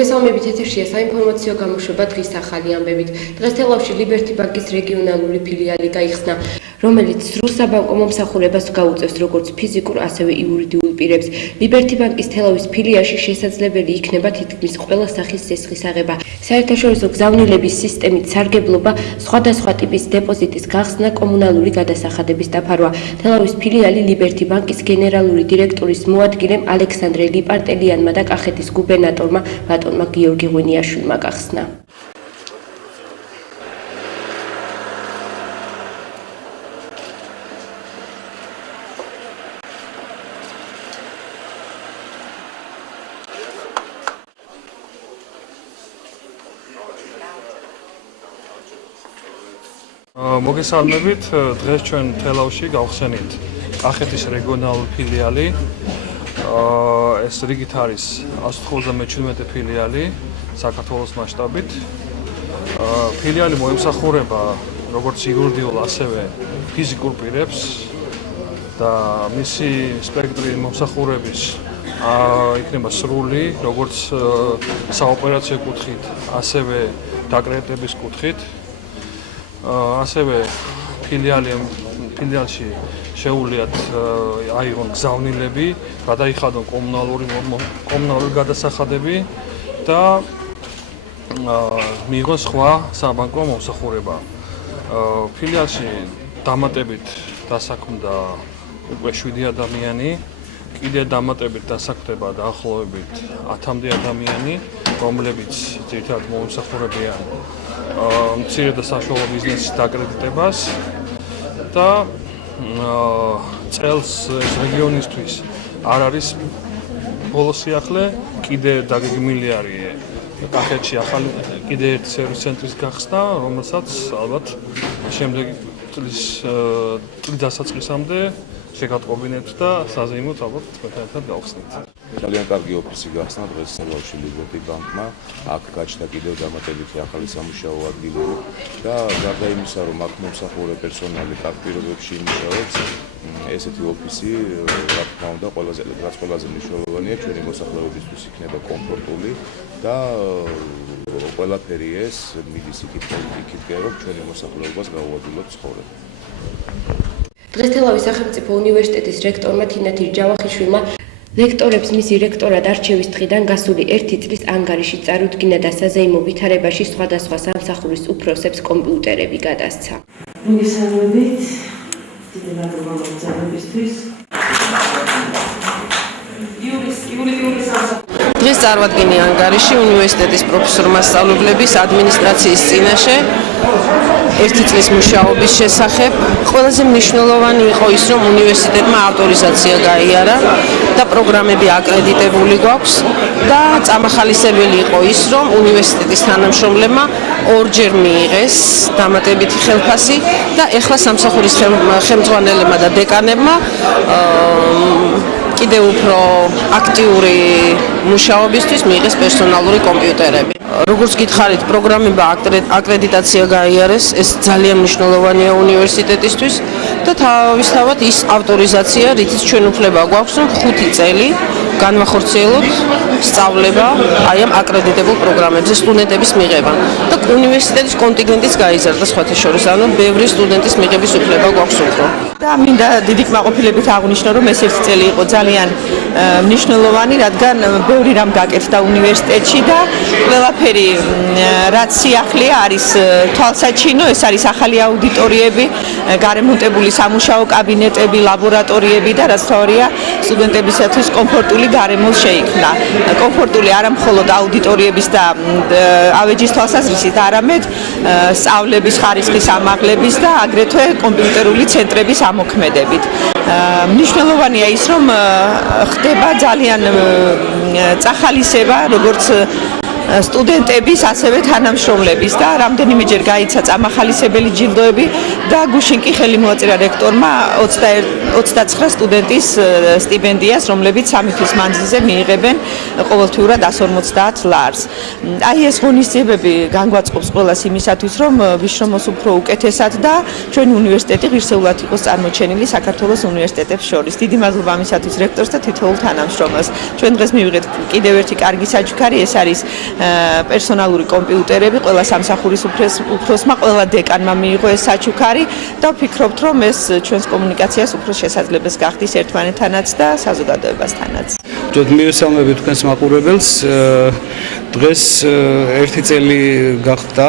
მოგესალმებით ეთერშია საინფორმაციო გამოშვება დღის ახალი ამბებით. დღეს თელავში ლიბერტი ბანკის რეგიონალური ფილიალი გაიხსნა, რომელიც სრულ საბანკო მომსახურებას გაუწევს როგორც ფიზიკურ, ასევე იურიდიულ პირებს. ლიბერტი ბანკის თელავის ფილიალში შესაძლებელი იქნება თითქმის ყველა სახის ზესხის აღება. საერთაშორისო გზავნილების სისტემით სარგებლობა, სხვადასხვა ტიპის დეპოზიტის გახსნა, კომუნალური გადასახადების დაფარვა. თელავის ფილიალი ლიბერტი ბანკის გენერალური დირექტორის მოადგილემ ალექსანდრე ლიპარტელიანმა და კახეთის გუბერნატორმა ბატონმა გიორგი ღვინიაშვილმა გახსნა. მოგესალმებით, დღეს ჩვენ თელავში გავხსენით კახეთის რეგიონალური ფილიალი. ეს რიგით არის 197 ფილიალი საქართველოს მასშტაბით. ფილიალი მოემსახურება როგორც იურიდიულ, ასევე ფიზიკურ პირებს და მისი სპექტრი მომსახურების იქნება სრული, როგორც საოპერაციო კუთხით, ასევე დაკრედიტების კუთხით. ასევე ფილიალში შეუძლიათ აიღონ გზავნილები, გადაიხადონ კომუნალური გადასახადები და მიიღონ სხვა საბანკო მომსახურება. ფილიალში დამატებით დასაქმდა უკვე 7 ადამიანი, კიდე დამატებით დასაქმდება დაახლოებით 10-მდე ადამიანი, რომლებიც ძირითადად მომსახურებიან მცირე და საშუალო ბიზნესის დაკრედიტებას და წელს ეს რეგიონისთვის არ არის ბოლო სიახლე, კიდე დაგეგმილი არის კახეთში ახალი კიდე ერთი სერვის ცენტრის გახსნა, რომელსაც ალბათ შემდეგი წლის დასაწყისამდე შეგატყობინებთ და საზეიმოდ ალბათ თქვენთან ერთად გავხსნით. ძალიან კარგი ოფისი გახსნა დღეს თელავში ლიბერტი ბანკმა. აქ გაჩნდა კიდევ დამატებითი ახალი სამუშაო ადგილები და გარდა იმისა, რომ აქ მომსახურე პერსონალი კარგ პირობებში იმუშავებს, ესეთი ოფისი, რა თქმა უნდა, ყველაზე მნიშვნელოვანია ჩვენი მოსახლეობისთვის იქნება კომფორტული და ყველაფერი ეს მიდის იქით, რომ ჩვენი მოსახლეობას გაუადვილოთ ცხოვრება. დღეს თელავის სახელმწიფო უნივერსიტეტის რექტორმა თინათი ჯავახიშვილმა ლექტორებს მისი რექტორად არჩევის დღიდან გასული 1 წლის ანგარიში წარუდგინა და საზეიმო ვითარებაში სხვადასხვა სამსახურის უფროსებს კომპიუტერები გადასცა. მოგესალმებით, დიდი მადლობა მოგზაურობისთვის. დღეს წარვადგინე ანგარიში უნივერსიტეტის პროფესორ-მასწავლებლების ადმინისტრაციის წინაშე 1 წლის მუშაობის შესახებ. ყველაზე მნიშვნელოვანი იყო ის, რომ უნივერსიტეტმა ავტორიზაცია გაიარა და პროგრამები აკრედიტებული გვაქვს და წამახალისებელი იყო ის, რომ უნივერსიტეტის თანამშრომლებმა ორჯერ მიიღეს დამატებითი ხელფასი და ეხლა სამსახურის ხელმძღვანელებმა და დეკანებმა კიდევ უფრო აქტიური მუშაობისთვის მიიღეს პერსონალური კომპიუტერები. როგორც გითხარით, პროგრამებმა აკრედიტაცია გაიარეს, ეს ძალიან მნიშვნელოვანია უნივერსიტეტისთვის და თავისთავად ის ავტორიზაცია, რითიც ჩვენ უფლება გვაქვს, რომ 5 წელი განვახორციელოთ სწავლება აი ამ აკრედიტებულ პროგრამებზე სტუდენტების მიღება და უნივერსიტეტის კონტინგენტიც გაიზარდა სხვათა შორის, ანუ ბევრი სტუდენტის მიღების უფლება გვაქვს უფრო. და მინდა დიდი კმაყოფილებით აღვნიშნო, რომ ეს 1 წელი იყო ძალიან მნიშვნელოვანი, რადგან ბევრი რამ გაკეთდა უნივერსიტეტში და ყველაფერი რაც სიახლეა არის თვალსაჩინო, ეს არის ახალი აუდიტორიები, გარემონტებული სამუშაო კაბინეტები, ლაბორატორიები და რაც თავია სტუდენტებისათვის კომფორტული გარემო შეიქმნა. კომფორტული არა მხოლოდ აუდიტორიების და ავეჯის თვალსაზრისით, არამედ სწავლების ხარისხის ამაღლების და აგრეთვე კომპიუტერული ცენტრების ამოქმედებით. მნიშვნელოვანია ის, რომ ხდება ძალიან წახალისება, როგორც სტუდენტების, ასევე თანამშრომლების და რამდენიმეჯერ გაიცა წამახალისებელი ჯილდოები და გუშინ კი ხელი მოაწერა რექტორმა 29 სტუდენტის სტიპენდიას, რომლებიც 3 თვის მანძილზე მიიღებენ ყოველთვიურად 150 ლარს. Აი ეს ღონისძიებები განგვაწყობს ყველას იმისათვის, რომ ვიშრომოს უფრო უკეთესად და ჩვენი უნივერსიტეტი ღირსეულად იყოს წარმოჩენილი საქართველოს უნივერსიტეტებს შორის. დიდი მადლობა ამისათვის რექტორს და თითოეულ თანამშრომელს. ჩვენ დღეს მივიღეთ კიდევ ერთი კარგი საჩუქარი, ეს არის პერსონალური კომპიუტერები, ყველა სამსახურის უფროსმა, ყველა დეკანმა მიიღო ეს საჩუქარი და ვფიქრობთ, რომ ეს ჩვენს კომუნიკაციას უფრო შესაძლებელი გახდის ერთმანეთთანაც და საზოგადოებასთანაც. მივესალმებით თქვენს მაყურებელს. დღეს ერთი წელი გახდა,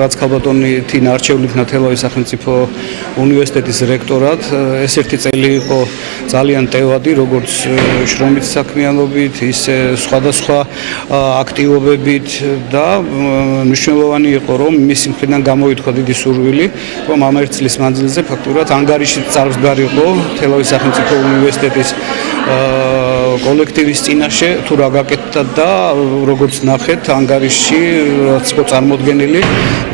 რაც ქალბატონი თინა არჩეულ იქნა თელავის სახელმწიფო უნივერსიტეტის რექტორად. ეს ერთი წელი იყო ძალიან ტევადი, როგორც შრომით საქმიანობით, ისე სხვადასხვა აქტივობებით და მნიშვნელოვანი იყო, რომ მისი მხრიდან გამოითქვა დიდი სურვილი, რომ ამ ერთ წლის მანძილზე ფაქტურად ანგარიში წარსდგარიყო თელავის სახელმწიფო უნივერსიტეტის კოლექტივის წინაშე თუ რა გაკეთდა და როგორც ნახეთ ანგარიში რაც იყო წარმოდგენილი,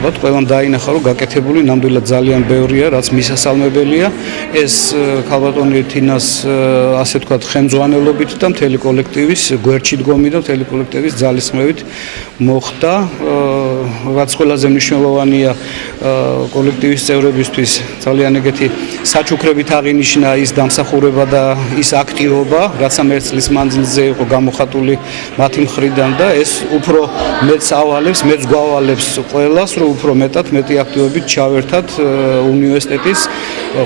ალბათ ყველამ დაინახა რომ გაკეთებული ნამდვილად ძალიან ბევრია, რაც მისასალმებელია. ეს ქალბატონი თინას ასე ვთქვათ ხელმძღვანელობით და მთელი კოლექტივის გვერდში დგომი და მთელი კოლექტივის ძალისხმევით მოხდა. რაც ყველაზე მნიშვნელოვანია კოლექტივის წევრებისთვის ძალიან ეგეთი საჩუქრებით აღინიშნა ის დამსახურება და ის აქტივობა, რაც ამ ერთ წლის მანძილზე იყო გამოხატული მათი მხრიდან და ეს უფრო მეც ავალებს, მეც გვავალებს ყველას, რომ უფრო მეტი აქტივობით ჩავერთათ უნივერსიტეტის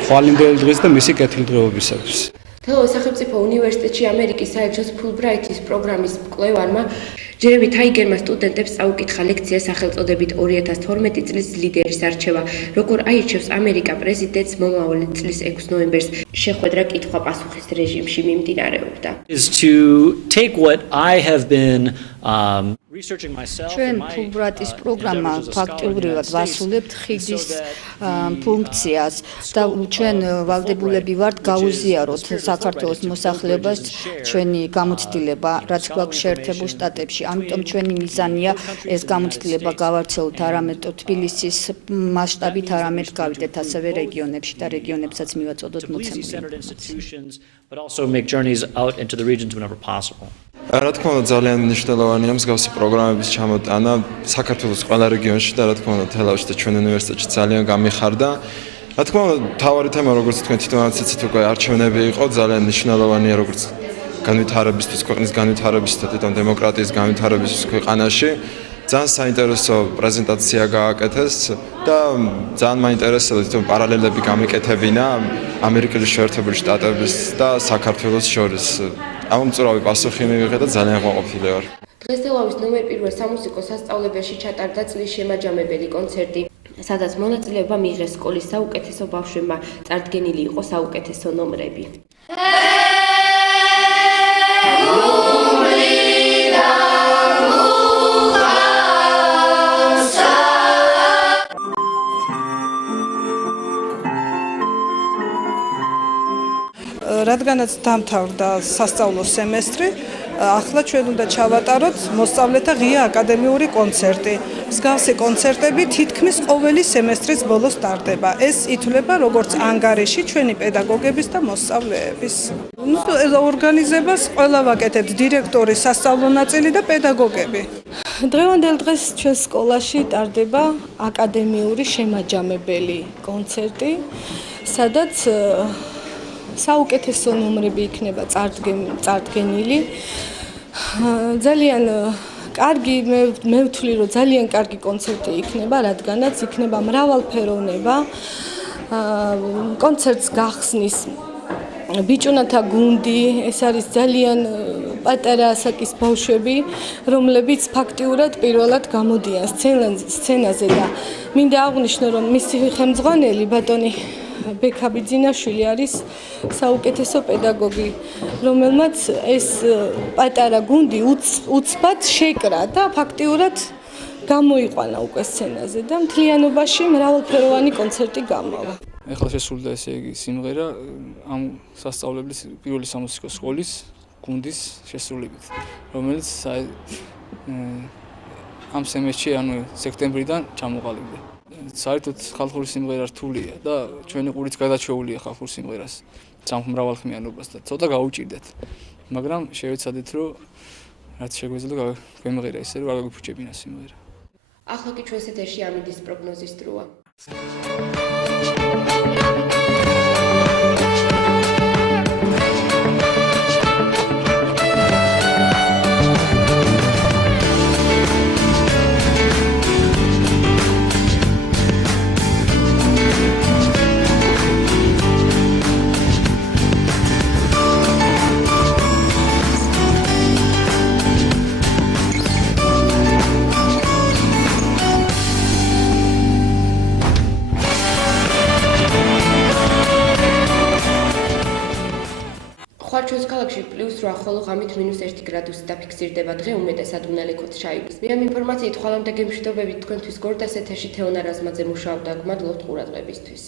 ხვალინდელი დღის და მისი კეთილდღეობისათვის. თელავის სახელმწიფო უნივერსიტეტში ამერიკის საელჩოს ფულბრაითის პროგრამის მკვლევარმა ჯერემი თაიგერმა სტუდენტებს წაუკითხა ლექცია სახელწოდებით 2012 წლის ლიდერის არჩევა, როგორ აირჩევს ამერიკა პრეზიდენტს მომავალი წლის 6 ნოემბერს. შეხვედრა კითხვა-პასუხის რეჟიმში მიმდინარეობდა. ჩვენ ფულბრაიტის პროგრამა ფაქტიურად ვასრულებთ ხიდის ფუნქციას და ჩვენ ვალდებულები ვართ გავუზიაროთ საქართველოს მოსახლეობას ჩვენი გამოცდილება, რაც გვაქვს შეერთებულ შტატებში. ამიტომ ჩვენი მიზანია ეს გამოცდილება გავავრცელოთ არამედ თბილისის მასშტაბით, არამედ გავიდეთ ასევე რეგიონებში და რეგიონებსაც მივაწოდოთ მოცემული ინფორმაცია. რა თქმა უნდა ძალიან მნიშვნელოვანია მსგავსი პროგრამების ჩამოტანა საქართველოს ყველა რეგიონში და რა თქმა უნდა თელავში და ჩვენ უნივერსიტეტში ძალიან გამიხარდა. რა თქმა უნდა მთავარი თემა როგორც თქვენ თვითონაც იცით უკვე არჩევნები იყო, ძალიან მნიშვნელოვანია როგორც განვითარებისთვის, ქვეყნის განვითარებისთვის და თვითონ დემოკრატიის განვითარებისთვის ქვეყანაში. ძალიან საინტერესო პრეზენტაცია გააკეთეს და ძალიან მაინტერესებდა თვითონ პარალელები გამიკეთებინა ამერიკის შეერთებული შტატების და საქართველოს შორის. ამომწურავი პასუხი მივიღე და ძალიან ყვაყოფილი ვარ. დღეს თელავის ნომერ 1 სამუსიკო სასწავლებელში ჩატარდა წლის შემაჯამებელი კონცერტი, სადაც მონაწილეობა მიიღეს სკოლის საუკეთესო ბავშვებმა, წარდგენილი იყო საუკეთესო ნომრები. რადგანაც დამთავრდა სასწავლო სემესტრი, ახლა ჩვენ უნდა ჩავატაროთ მოსწავლეთა ღია აკადემიური კონცერტი. მსგავსი კონცერტები თითქმის ყოველი სემესტრის ბოლოს ტარდება. ეს ითვლება როგორც ანგარიში ჩვენი პედაგოგების და მოსწავლეების. ორგანიზებას ყველა ვაკეთებთ დირექტორი, სასწავლო ნაწილი და პედაგოგები. დღევანდელ დღეს ჩვენ სკოლაში ტარდება აკადემიური შემაჯამებელი კონცერტი, სადაც საუკეთესო ნომრები იქნება წარდგენილი. ძალიან კარგი, მე ვთვლი, რომ ძალიან კარგი კონცერტი იქნება, რადგანაც იქნება მრავალფეროვნება. კონცერტს გახსნის ბიჭუნათა გუნდი, ეს არის ძალიან პატარა ასაკის ბავშვები, რომლებიც ფაქტიურად პირველად გამოდიან სცენაზე და მინდა აღვნიშნო, რომ მისი ხელმძღვანელი ბატონი ბექაბიძინაშვილი არის საუკეთესო პედაგოგი, რომელმაც ეს პატარა გუნდი უცბად შეკრა და ფაქტიურად გამოიყვანა უკვე სცენაზე და მთლიანობაში მრავალფეროვანი კონცერტი გამოვა. ეხლა შესრულდა ესე იგი სიმღერა ამ სასწავლებლის პირველი სამუსიკო სკოლის გუნდის შესრულებით, რომელიც ამ სემესტრში, ანუ სექტემბრიდან ჩამოყალიბდა. საერთოდ ხალხური სიმღერა რთულია და ჩვენი ყურით გადაჩეულია ხალხურ სიმღერას სამხმრავალხმიანობას და ცოტა გაუჭირდეთ. მაგრამ შევეცადეთ, რომ რაც შეგვეძლო გვემღერა ისე, რომ არ გაგიფუჭებინა სიმღერა. ახლა კი ჩვენს ეთერში ამინდის პროგნოზის დროა. ჩვენს ქალაქში +8, ხოლო ღამით -1 გრადუსი დაფიქსირდება. დღე უმეტესად უნალექოთ ჩაივლის. მე ამ ინფორმაციით ხვალამდე გემშვიდობებით თქვენთვის გორდას ეთერში თეონა რაზმაძე მუშაობდა. გმადლობთ ყურადღებისთვის.